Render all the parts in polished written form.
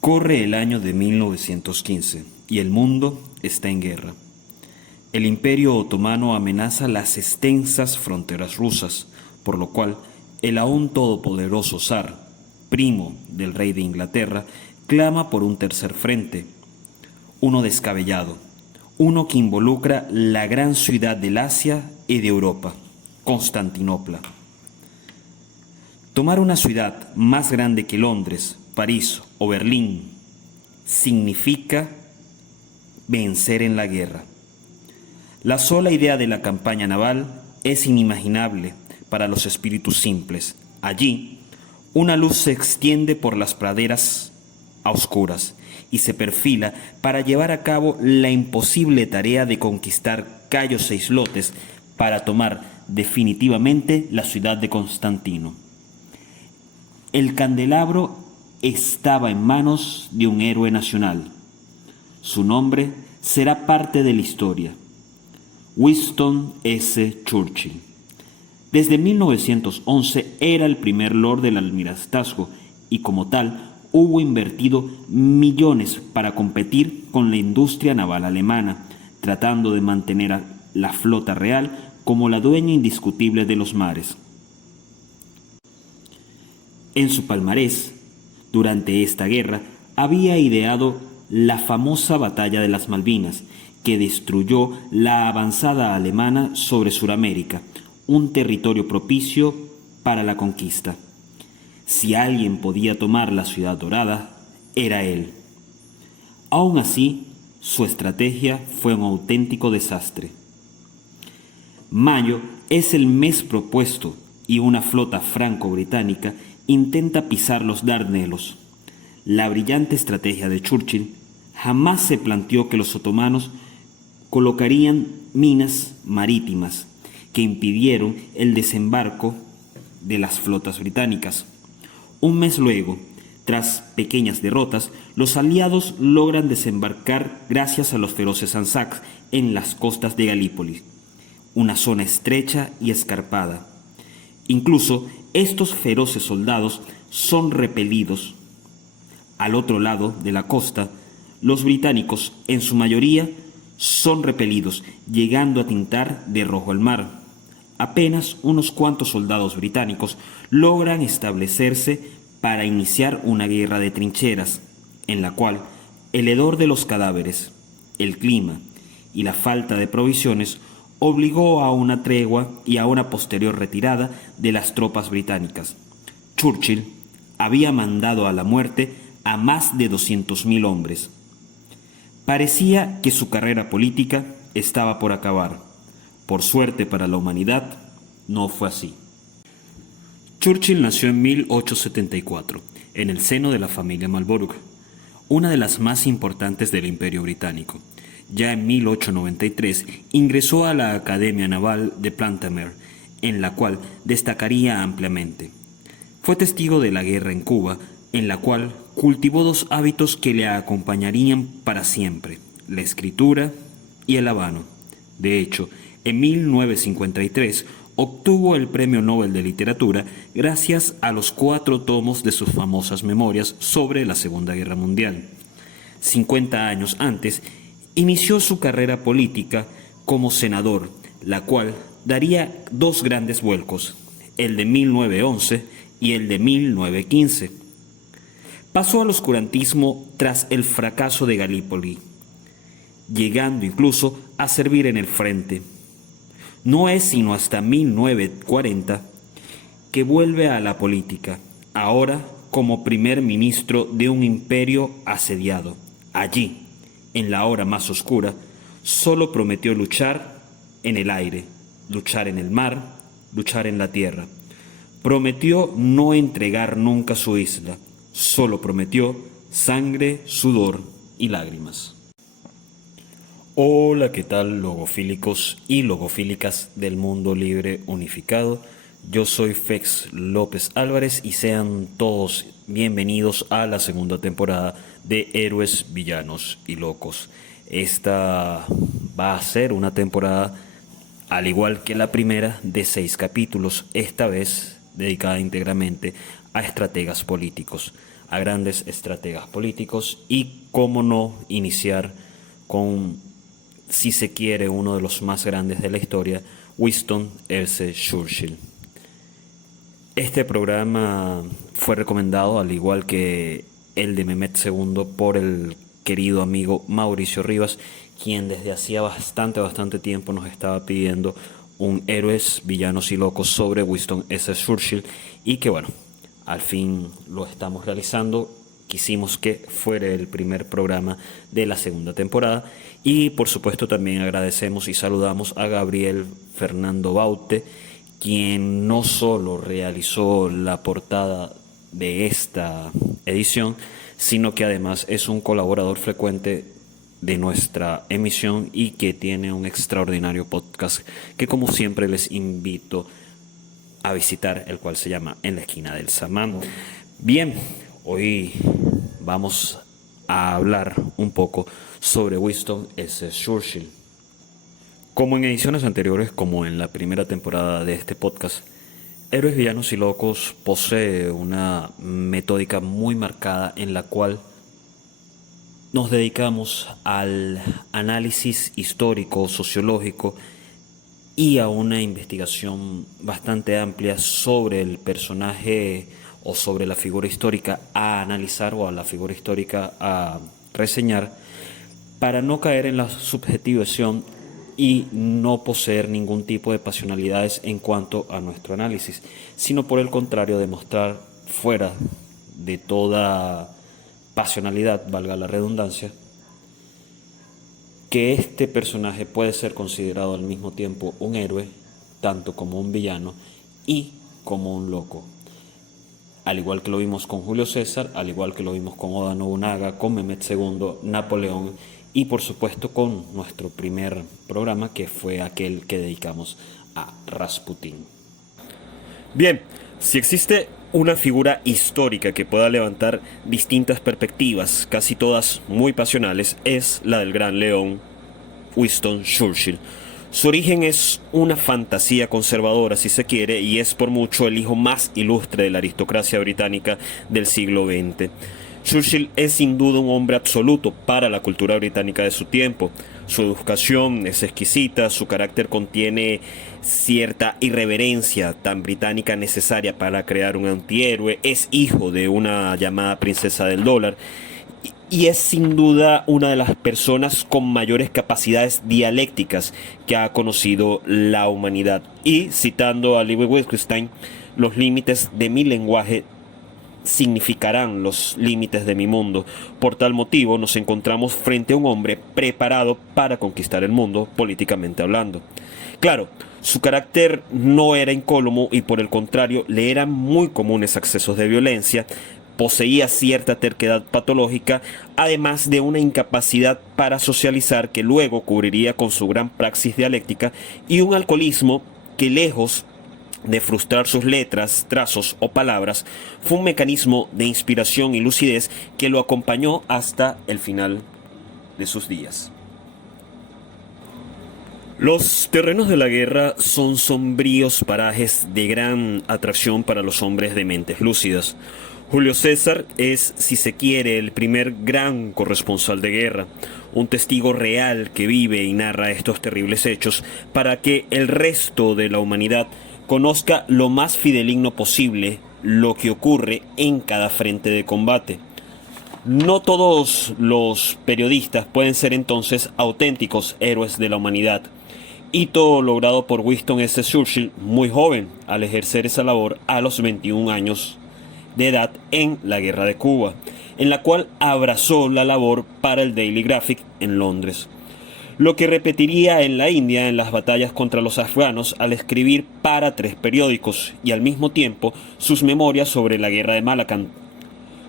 Corre el año de 1915 y el mundo está en guerra. El Imperio Otomano amenaza las extensas fronteras rusas, por lo cual el aún todopoderoso zar, primo del rey de Inglaterra, clama por un tercer frente, uno descabellado, uno que involucra la gran ciudad del Asia y de Europa, Constantinopla. Tomar una ciudad más grande que Londres, París o Berlín significa vencer en la guerra. La sola idea de la campaña naval es inimaginable para los espíritus simples. Allí, una luz se extiende por las praderas a oscuras y se perfila para llevar a cabo la imposible tarea de conquistar cayos e islotes para tomar definitivamente la ciudad de Constantino. El candelabro estaba en manos de un héroe nacional. Su nombre será parte de la historia. Winston S. Churchill. Desde 1911 era el primer Lord del Almirantazgo y como tal hubo invertido millones para competir con la industria naval alemana, tratando de mantener a la flota real como la dueña indiscutible de los mares. En su palmarés, durante esta guerra, había ideado la famosa Batalla de las Malvinas, que destruyó la avanzada alemana sobre Suramérica, un territorio propicio para la conquista. Si alguien podía tomar la ciudad dorada, era él. Aún así, su estrategia fue un auténtico desastre. Mayo es el mes propuesto y una flota franco-británica intenta pisar los Dardanelos. La brillante estrategia de Churchill jamás se planteó que los otomanos colocarían minas marítimas que impidieron el desembarco de las flotas británicas. Un mes luego, tras pequeñas derrotas, los aliados logran desembarcar gracias a los feroces Anzacs en las costas de Galípoli, una zona estrecha y escarpada. Incluso estos feroces soldados son repelidos. Al otro lado de la costa, los británicos, en su mayoría, son repelidos, llegando a tintar de rojo el mar. Apenas unos cuantos soldados británicos logran establecerse para iniciar una guerra de trincheras, en la cual el hedor de los cadáveres, el clima y la falta de provisiones obligó a una tregua y a una posterior retirada de las tropas británicas. Churchill había mandado a la muerte a más de 200.000 hombres. Parecía que su carrera política estaba por acabar. Por suerte para la humanidad, no fue así. Churchill nació en 1874, en el seno de la familia Marlborough, una de las más importantes del Imperio Británico. Ya en 1893 ingresó a la Academia Naval de Plantamer, en la cual destacaría ampliamente. Fue testigo de la guerra en Cuba, en la cual cultivó dos hábitos que le acompañarían para siempre: la escritura y el habano. De hecho, en 1953 obtuvo el Premio Nobel de Literatura gracias a los 4 tomos de sus famosas memorias sobre la Segunda Guerra Mundial. 50 años antes, inició su carrera política como senador, la cual daría 2 grandes vuelcos, el de 1911 y el de 1915. Pasó al oscurantismo tras el fracaso de Galípoli, llegando incluso a servir en el frente. No es sino hasta 1940 que vuelve a la política, ahora como primer ministro de un imperio asediado. Allí, en la hora más oscura, solo prometió luchar en el aire, luchar en el mar, luchar en la tierra. Prometió no entregar nunca su isla, solo prometió sangre, sudor y lágrimas. Hola, ¿qué tal, logofílicos y logofílicas del mundo libre unificado? Yo soy Fex López Álvarez y sean todos bienvenidos a la segunda temporada de Héroes, Villanos y Locos. Esta va a ser una temporada, al igual que la primera, de 6 capítulos, esta vez dedicada íntegramente a estrategas políticos, a grandes estrategas políticos, y cómo no iniciar con, si se quiere, uno de los más grandes de la historia, Winston S. Churchill. Este programa fue recomendado, al igual que el de Mehmet II, por el querido amigo Mauricio Rivas, quien desde hacía bastante tiempo nos estaba pidiendo un héroes, villanos y locos sobre Winston S. Churchill, y que bueno, al fin lo estamos realizando. Quisimos que fuera el primer programa de la segunda temporada, y por supuesto también agradecemos y saludamos a Gabriel Fernando Baute, quien no solo realizó la portada de esta edición, sino que además es un colaborador frecuente de nuestra emisión y que tiene un extraordinario podcast que, como siempre, les invito a visitar, el cual se llama En la esquina del Samán. Bien, hoy vamos a hablar un poco sobre Winston S. Churchill. Como en ediciones anteriores, como en la primera temporada de este podcast, Héroes, Villanos y Locos posee una metódica muy marcada en la cual nos dedicamos al análisis histórico, sociológico y a una investigación bastante amplia sobre el personaje o sobre la figura histórica a analizar, o a la figura histórica a reseñar, para no caer en la subjetivación y no poseer ningún tipo de pasionalidades en cuanto a nuestro análisis, sino por el contrario, demostrar fuera de toda pasionalidad, valga la redundancia, que este personaje puede ser considerado al mismo tiempo un héroe, tanto como un villano y como un loco. Al igual que lo vimos con Julio César, al igual que lo vimos con Oda Nobunaga, con Mehmet II, Napoleón, y por supuesto con nuestro primer programa, que fue aquel que dedicamos a Rasputín. Bien, si existe una figura histórica que pueda levantar distintas perspectivas, casi todas muy pasionales, es la del gran león Winston Churchill. Su origen es una fantasía conservadora, si se quiere, y es por mucho el hijo más ilustre de la aristocracia británica del siglo XX. Churchill es sin duda un hombre absoluto para la cultura británica de su tiempo. Su educación es exquisita, su carácter contiene cierta irreverencia tan británica necesaria para crear un antihéroe, es hijo de una llamada princesa del dólar, y es sin duda una de las personas con mayores capacidades dialécticas que ha conocido la humanidad. Y, citando a Levi Wittgenstein, los límites de mi lenguaje significarán los límites de mi mundo. Por tal motivo nos encontramos frente a un hombre preparado para conquistar el mundo, políticamente hablando. Claro, su carácter no era incólume y por el contrario le eran muy comunes accesos de violencia. Poseía cierta terquedad patológica, además de una incapacidad para socializar que luego cubriría con su gran praxis dialéctica, y un alcoholismo que, lejos de frustrar sus letras, trazos o palabras, fue un mecanismo de inspiración y lucidez que lo acompañó hasta el final de sus días. Los terrenos de la guerra son sombríos parajes de gran atracción para los hombres de mentes lúcidas. Julio César es, si se quiere, el primer gran corresponsal de guerra, un testigo real que vive y narra estos terribles hechos para que el resto de la humanidad conozca lo más fideligno posible lo que ocurre en cada frente de combate. No todos los periodistas pueden ser entonces auténticos héroes de la humanidad. Hito logrado por Winston S. Churchill, muy joven, al ejercer esa labor a los 21 años de edad en la Guerra de Cuba, en la cual abrazó la labor para el Daily Graphic en Londres, lo que repetiría en la India en las batallas contra los afganos al escribir para 3 periódicos y al mismo tiempo sus memorias sobre la Guerra de Malacán.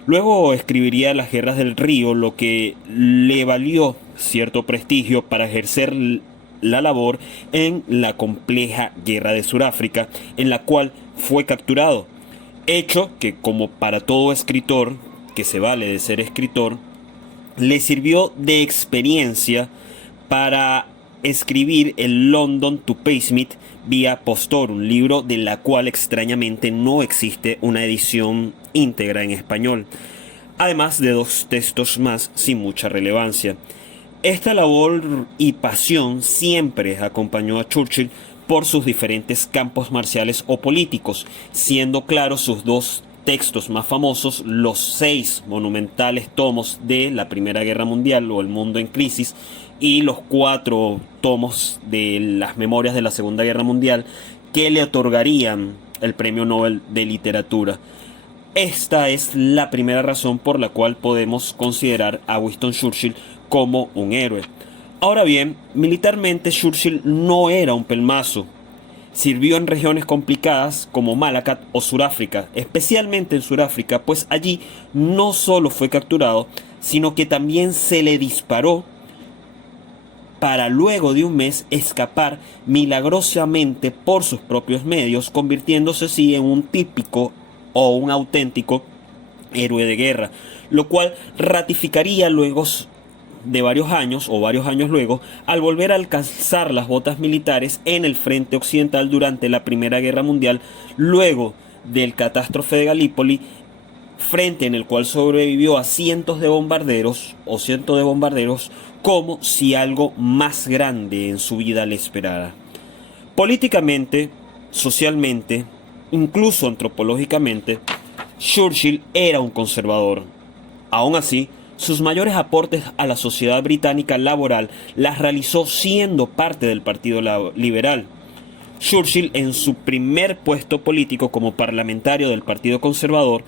Luego escribiría las Guerras del Río, lo que le valió cierto prestigio para ejercer la labor en la compleja Guerra de Sudáfrica, en la cual fue capturado. Hecho que, como para todo escritor que se vale de ser escritor, le sirvió de experiencia para escribir el London to Paysmith via Postorum, libro de la cual extrañamente no existe una edición íntegra en español, además de 2 textos más sin mucha relevancia. Esta labor y pasión siempre acompañó a Churchill por sus diferentes campos marciales o políticos, siendo claros sus 2 textos más famosos, los 6 monumentales tomos de la Primera Guerra Mundial o El Mundo en Crisis, y los 4 tomos de las Memorias de la Segunda Guerra Mundial, que le otorgarían el Premio Nobel de Literatura. Esta es la primera razón por la cual podemos considerar a Winston Churchill como un héroe. Ahora bien, militarmente Churchill no era un pelmazo. Sirvió en regiones complicadas como Malacat o Sudáfrica, especialmente en Sudáfrica, pues allí no solo fue capturado, sino que también se le disparó para luego de un mes escapar milagrosamente por sus propios medios, convirtiéndose así en un típico o un auténtico héroe de guerra, lo cual ratificaría luego de varios años luego, al volver a alcanzar las botas militares en el frente occidental durante la Primera Guerra Mundial, luego del catástrofe de Galípoli, frente en el cual sobrevivió a cientos de bombarderos, como si algo más grande en su vida le esperara. Políticamente, socialmente, incluso antropológicamente, Churchill era un conservador. Aún así, sus mayores aportes a la sociedad británica laboral las realizó siendo parte del Partido Liberal. Churchill, en su primer puesto político como parlamentario del Partido Conservador,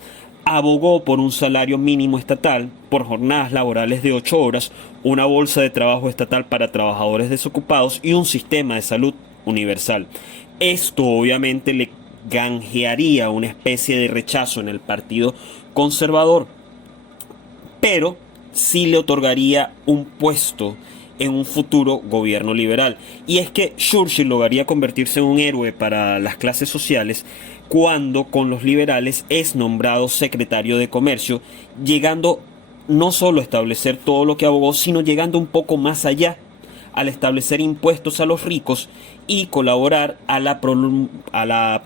abogó por un salario mínimo estatal, por jornadas laborales de 8 horas, una bolsa de trabajo estatal para trabajadores desocupados y un sistema de salud universal. Esto obviamente le granjearía una especie de rechazo en el Partido Conservador, pero sí le otorgaría un puesto en un futuro gobierno liberal. Y es que Churchill lograría convertirse en un héroe para las clases sociales cuando con los liberales es nombrado secretario de Comercio, llegando no solo a establecer todo lo que abogó, sino llegando un poco más allá, al establecer impuestos a los ricos y colaborar a la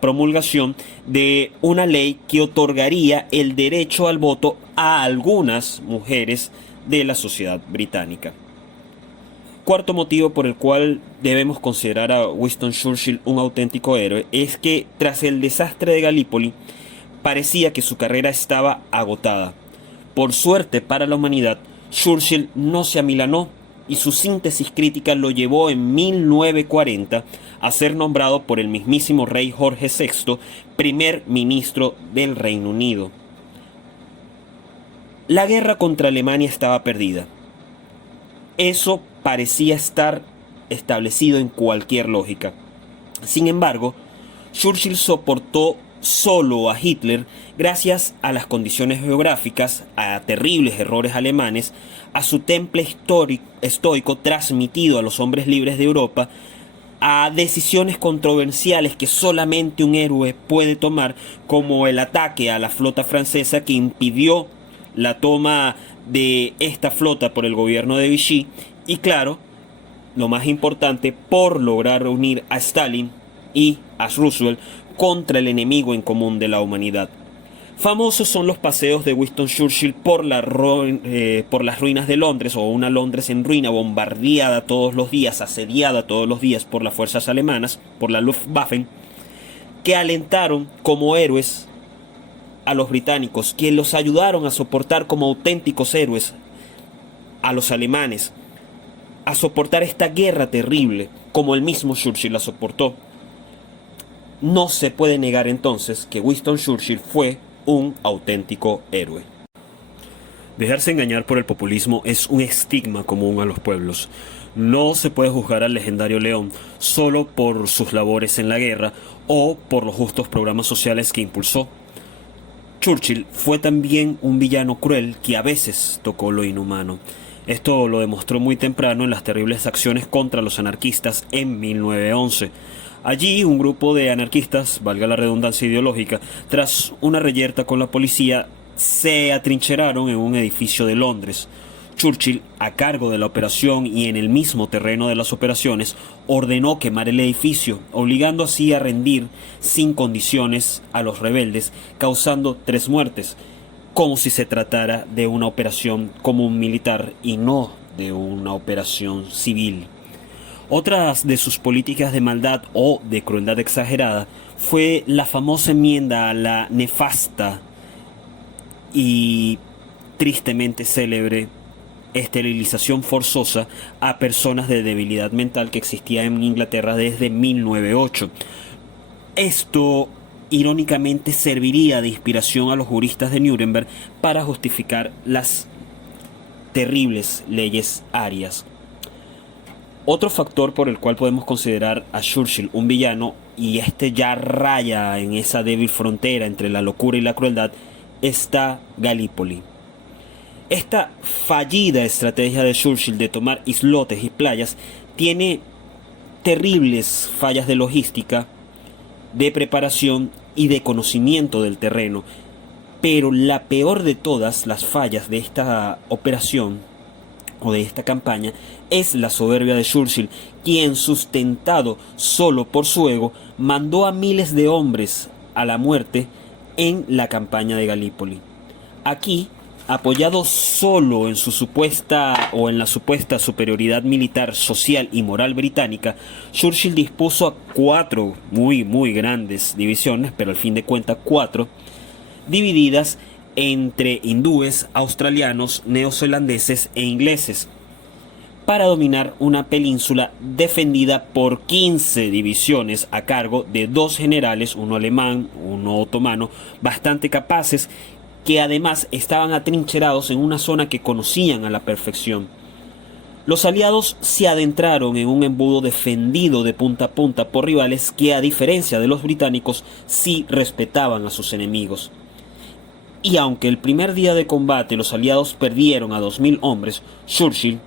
promulgación de una ley que otorgaría el derecho al voto a algunas mujeres de la sociedad británica. Cuarto motivo por el cual debemos considerar a Winston Churchill un auténtico héroe es que tras el desastre de Galípoli parecía que su carrera estaba agotada. Por suerte para la humanidad, Churchill no se amilanó y su síntesis crítica lo llevó en 1940 a ser nombrado por el mismísimo rey Jorge VI primer ministro del Reino Unido. La guerra contra Alemania estaba perdida. Eso parecía estar establecido en cualquier lógica. Sin embargo, Churchill soportó solo a Hitler gracias a las condiciones geográficas, a terribles errores alemanes, a su temple estoico transmitido a los hombres libres de Europa, a decisiones controversiales que solamente un héroe puede tomar, como el ataque a la flota francesa que impidió la toma de esta flota por el gobierno de Vichy, y claro, lo más importante, por lograr reunir a Stalin y a Roosevelt contra el enemigo en común de la humanidad. Famosos son los paseos de Winston Churchill por las ruinas de Londres, o una Londres en ruina, bombardeada todos los días, asediada todos los días por las fuerzas alemanas, por la Luftwaffe, que alentaron como héroes a los británicos, que los ayudaron a soportar como auténticos héroes a los alemanes, a soportar esta guerra terrible, como el mismo Churchill la soportó. No se puede negar entonces que Winston Churchill fue un auténtico héroe. Dejarse engañar por el populismo es un estigma común a los pueblos. No se puede juzgar al legendario león solo por sus labores en la guerra o por los justos programas sociales que impulsó. Churchill fue también un villano cruel que a veces tocó lo inhumano. Esto lo demostró muy temprano en las terribles acciones contra los anarquistas en 1911. Allí un grupo de anarquistas, valga la redundancia ideológica, tras una reyerta con la policía, se atrincheraron en un edificio de Londres. Churchill, a cargo de la operación y en el mismo terreno de las operaciones, ordenó quemar el edificio, obligando así a rendir sin condiciones a los rebeldes, causando 3 muertes, como si se tratara de una operación común militar y no de una operación civil. Otras de sus políticas de maldad o de crueldad exagerada fue la famosa enmienda a la nefasta y tristemente célebre esterilización forzosa a personas de debilidad mental que existía en Inglaterra desde 1908. Esto, irónicamente, serviría de inspiración a los juristas de Nuremberg para justificar las terribles leyes arias. Otro factor por el cual podemos considerar a Churchill un villano, y este ya raya en esa débil frontera entre la locura y la crueldad, está Galípoli. Esta fallida estrategia de Churchill de tomar islotes y playas tiene terribles fallas de logística, de preparación y de conocimiento del terreno. Pero la peor de todas las fallas de esta operación o de esta campaña es la soberbia de Churchill, quien, sustentado solo por su ego, mandó a miles de hombres a la muerte en la campaña de Galípoli. Aquí, apoyado solo en su supuesta o en la supuesta superioridad militar, social y moral británica, Churchill dispuso a 4 muy grandes divisiones, pero al fin de cuentas 4, divididas entre hindúes, australianos, neozelandeses e ingleses, para dominar una península defendida por 15 divisiones a cargo de 2 generales, uno alemán, uno otomano, bastante capaces, que además estaban atrincherados en una zona que conocían a la perfección. Los aliados se adentraron en un embudo defendido de punta a punta por rivales que, a diferencia de los británicos, sí respetaban a sus enemigos. Y aunque el primer día de combate los aliados perdieron a 2000 hombres, Churchill,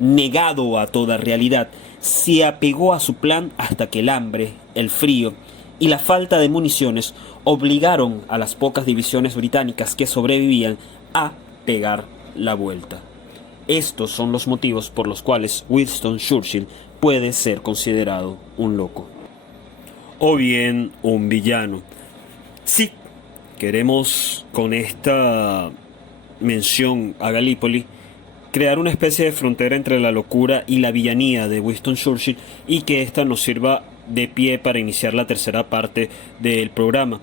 negado a toda realidad, se apegó a su plan hasta que el hambre, el frío y la falta de municiones obligaron a las pocas divisiones británicas que sobrevivían a pegar la vuelta. Estos son los motivos por los cuales Winston Churchill puede ser considerado un loco. O bien un villano. Sí, queremos con esta mención a Galípoli crear una especie de frontera entre la locura y la villanía de Winston Churchill, y que esta nos sirva de pie para iniciar la tercera parte del programa.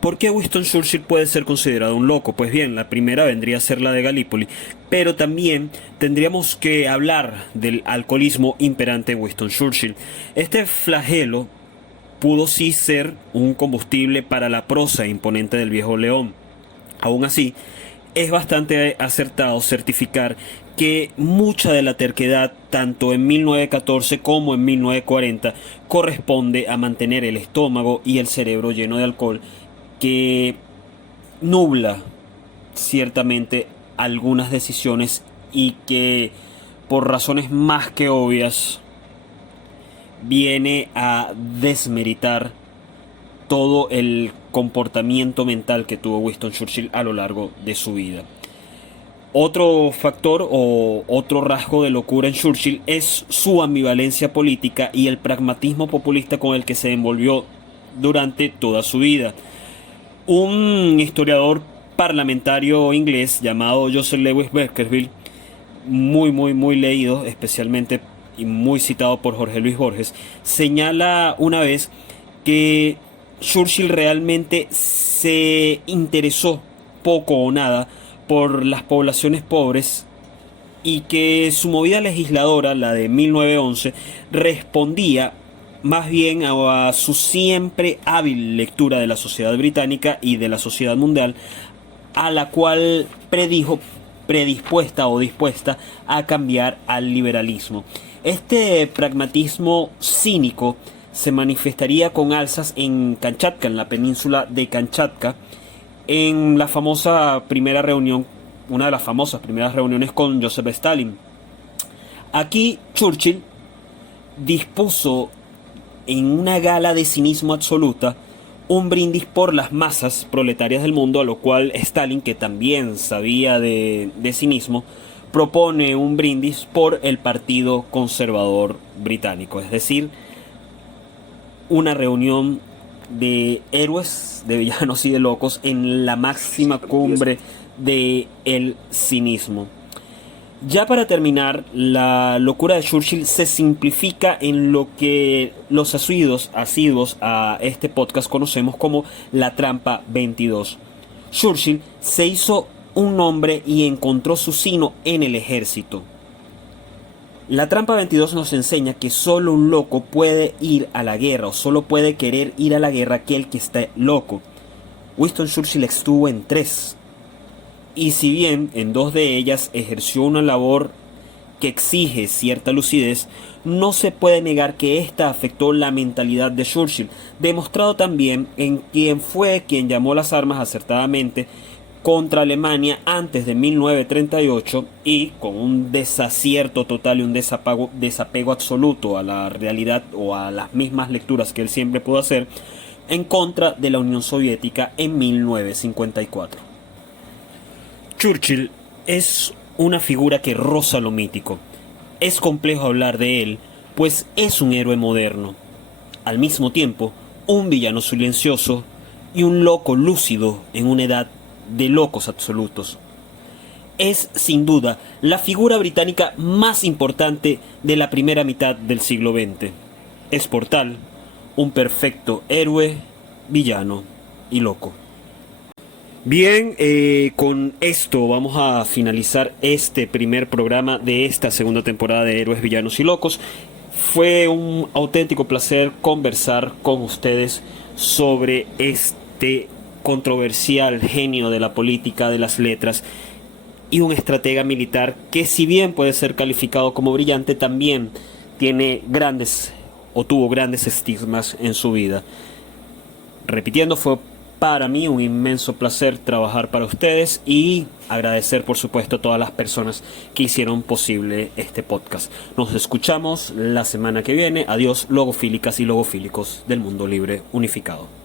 ¿Por qué Winston Churchill puede ser considerado un loco? Pues bien, la primera vendría a ser la de Galípoli, pero también tendríamos que hablar del alcoholismo imperante en Winston Churchill. Este flagelo pudo sí ser un combustible para la prosa imponente del viejo león. Aún así, es bastante acertado certificar que mucha de la terquedad, tanto en 1914 como en 1940, corresponde a mantener el estómago y el cerebro lleno de alcohol, que nubla ciertamente algunas decisiones y que, por razones más que obvias, viene a desmeritar todo el comportamiento mental que tuvo Winston Churchill a lo largo de su vida. Otro factor o otro rasgo de locura en Churchill es su ambivalencia política y el pragmatismo populista con el que se envolvió durante toda su vida. Un historiador parlamentario inglés llamado Joseph Lewis Beckerville, muy leído, especialmente y muy citado por Jorge Luis Borges, señala una vez que Churchill realmente se interesó poco o nada por las poblaciones pobres, y que su movida legisladora, la de 1911, respondía más bien a su siempre hábil lectura de la sociedad británica y de la sociedad mundial, a la cual predispuesta o dispuesta a cambiar al liberalismo. Este pragmatismo cínico se manifestaría con alzas en Kamchatka, en la península de Kamchatka, en la famosa primera reunión, una de las famosas primeras reuniones con Joseph Stalin. Aquí Churchill dispuso en una gala de cinismo absoluta un brindis por las masas proletarias del mundo, a lo cual Stalin, que también sabía de cinismo, propone un brindis por el Partido Conservador Británico, es decir, una reunión de héroes, de villanos y de locos en la máxima cumbre del cinismo. Ya para terminar, la locura de Churchill se simplifica en lo que los asiduos a este podcast conocemos como la trampa 22. Churchill se hizo un nombre y encontró su sino en el ejército. La trampa 22 nos enseña que solo un loco puede ir a la guerra, o solo puede querer ir a la guerra aquel que esté loco. Winston Churchill estuvo en 3. Y si bien en 2 de ellas ejerció una labor que exige cierta lucidez, no se puede negar que esta afectó la mentalidad de Churchill, demostrado también en quien fue quien llamó las armas acertadamente contra Alemania antes de 1938 y con un desacierto total y un desapego absoluto a la realidad o a las mismas lecturas que él siempre pudo hacer, en contra de la Unión Soviética en 1954. Churchill es una figura que roza lo mítico. Es complejo hablar de él, pues es un héroe moderno. Al mismo tiempo, un villano silencioso y un loco lúcido en una edad de locos absolutos. Es, sin duda, la figura británica más importante de la primera mitad del siglo XX. Es por tal, un perfecto héroe, villano y loco. Bien, con esto vamos a finalizar este primer programa de esta segunda temporada de Héroes, Villanos y Locos. Fue un auténtico placer conversar con ustedes sobre este controversial genio de la política, de las letras y un estratega militar que, si bien puede ser calificado como brillante, también tuvo grandes estigmas en su vida. Repitiendo, fue para mí un inmenso placer trabajar para ustedes y agradecer, por supuesto, a todas las personas que hicieron posible este podcast. Nos escuchamos la semana que viene. Adiós, logofílicas y logofílicos del mundo libre unificado.